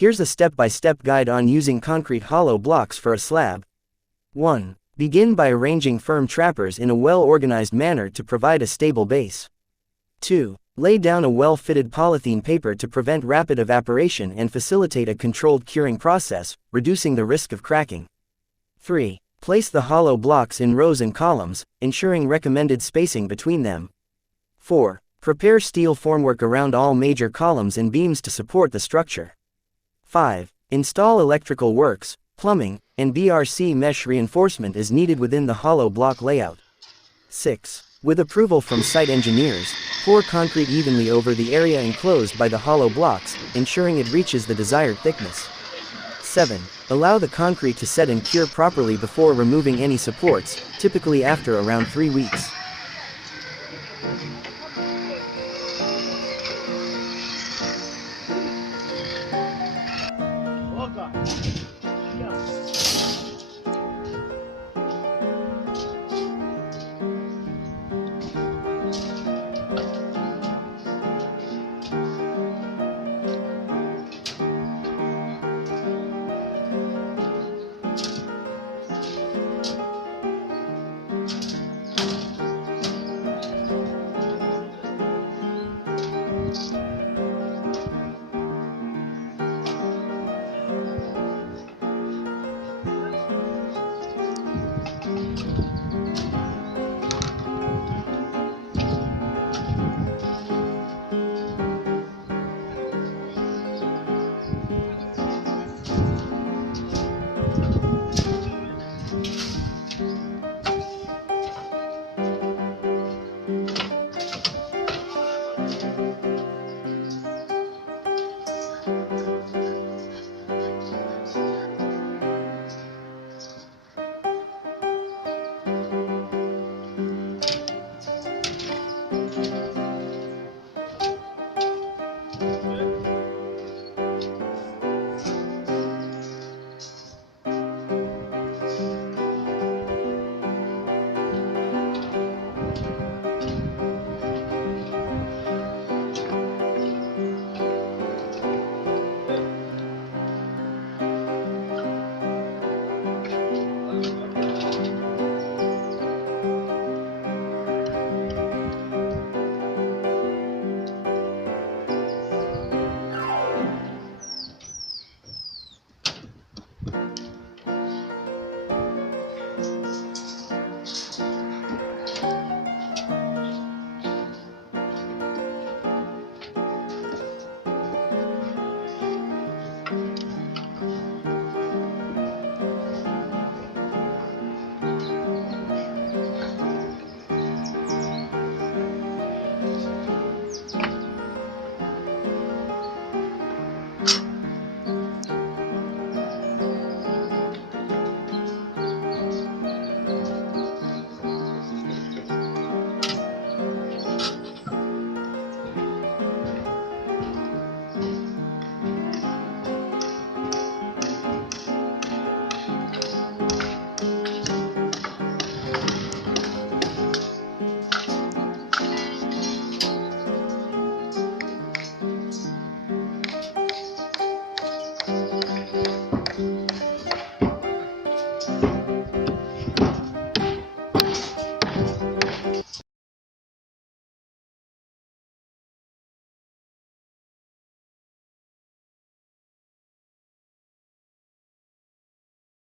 Here's a step-by-step guide on using concrete hollow blocks for a slab. 1. Begin by arranging firm trappers in a well-organized manner to provide a stable base. 2. Lay down a well-fitted polythene paper to prevent rapid evaporation and facilitate a controlled curing process, reducing the risk of cracking. 3. Place the hollow blocks in rows and columns, ensuring recommended spacing between them. 4. Prepare steel formwork around all major columns and beams to support the structure. 5. Install electrical works, plumbing, and BRC mesh reinforcement is needed within the hollow block layout. 6. With approval from site engineers, pour concrete evenly over the area enclosed by the hollow blocks, ensuring it reaches the desired thickness. 7. Allow the concrete to set and cure properly before removing any supports, typically after around 3 weeks.